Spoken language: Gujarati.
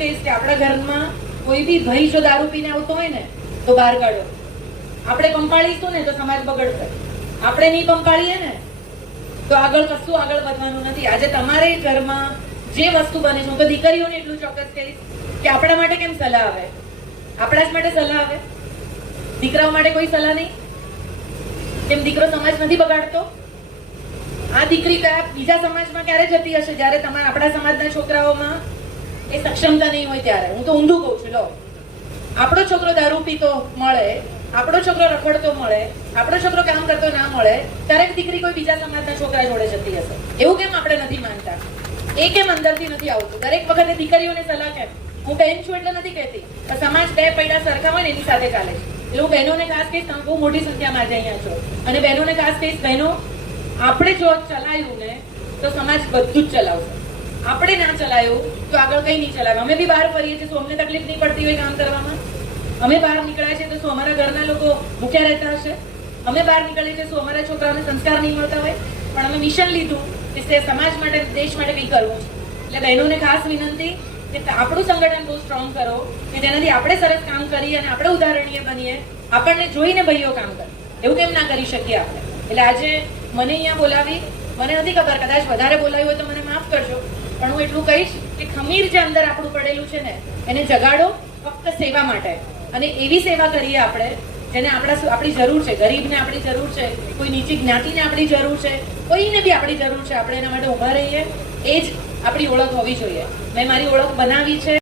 કહીશ કે આપણા ઘરમાં કોઈ બી ભાઈ જો દારૂ પીને આવતો હોય ને તો બહાર કાઢો. આપણે પંપાળીશું ને તો સમાજ બગડશે. આપણે નહીં પંપાળીએ ને તો આગળ કશું આગળ વધવાનું નથી. આજે તમારે ઘરમાં જે વસ્તુ બને છે, હું તો દીકરીઓને એટલું ચોક્કસ કહીશ કે આપણા માટે કેમ સલાહ આવે? આપણા જ માટે સલાહ આવે, દીકરાઓ માટે કોઈ સલાહ નહીં. કેમ દીકરો સમાજ નથી બગાડતો? આ દીકરી કયા બીજા સમાજમાં ક્યારે જતી હશે જ્યારે તમારા આપણા સમાજના છોકરાઓમાં એ સક્ષમતા નહીં હોય ત્યારે? હું તો ઊંધું કહું છું. લો, આપણો છોકરો દારૂ પીતો મળે, આપણો છોકરો રખડતો મળે, આપણો છોકરો કામ કરતો ના મળે, ત્યારે દીકરી કોઈ બીજા સમાજના છોકરા જોડે જતી હશે. એવું કેમ આપણે નથી માનતા? એ કેમ અંદરથી નથી આવતું? દરેક વખતે દીકરીઓને સલાહ કેમ? હું બહેન છું એટલે નથી કહેતી, સમાજ બે પૈડા સરખા હોય ને એની સાથે ચાલે છે. એટલે હું બહેનોને ખાસ કહીશ, તમે બહુ મોટી સંખ્યામાં આજે અહીંયા છો, અને બહેનોને ખાસ કહીશ, બહેનો આપણે જો ચલાવ્યું ને તો સમાજ બધું જ ચલાવશે. આપણે ના ચલાવ્યું તો આગળ કઈ નહીં ચલાવે. અમે બી બહાર ફરીએ છીએ, તો અમને તકલીફ નહીં પડતી હોય કામ કરવામાં? અમે બહાર નીકળ્યા છીએ તો શું અમારા ઘરના લોકો ભૂખ્યા રહેતા હશે? અમે બહાર નીકળીએ છીએ તો અમારા છોકરાઓને સંસ્કાર નહીં મળતા હોય? પણ અમે મિશન લીધું કે સમાજ માટે, દેશ માટે કંઈ કરવું છે. એટલે બહેનોને ખાસ વિનંતી કે આપણું સંગઠન બહુ સ્ટ્રોંગ કરો કે જેનાથી આપણે સરસ કામ કરીએ અને આપણે ઉદાહરણીય બનીએ. આપણને જોઈને ભાઈઓ કામ કરે, એવું કેમ ના કરી શકીએ આપણે? એટલે આજે મને અહીંયા બોલાવી, મને નથી ખબર, કદાચ વધારે બોલાવ્યું હોય તો મને માફ કરજો, પણ હું એટલું કહીશ કે ખમીર જે અંદર આપણું પડેલું છે ને એને જગાડો, ફક્ત સેવા માટે. અને એવી સેવા કરીએ આપણે જેને આપણી જરૂર છે. ગરીબને આપણી જરૂર છે, કોઈ નીચી જ્ઞાતિને આપણી જરૂર છે, કોઈને બી આપણી જરૂર છે. આપણે એના માટે ઉભા રહીએ. એ જ આપણી ઓળખ હોવી જોઈએ. મેં મારી ઓળખ બનાવી છે.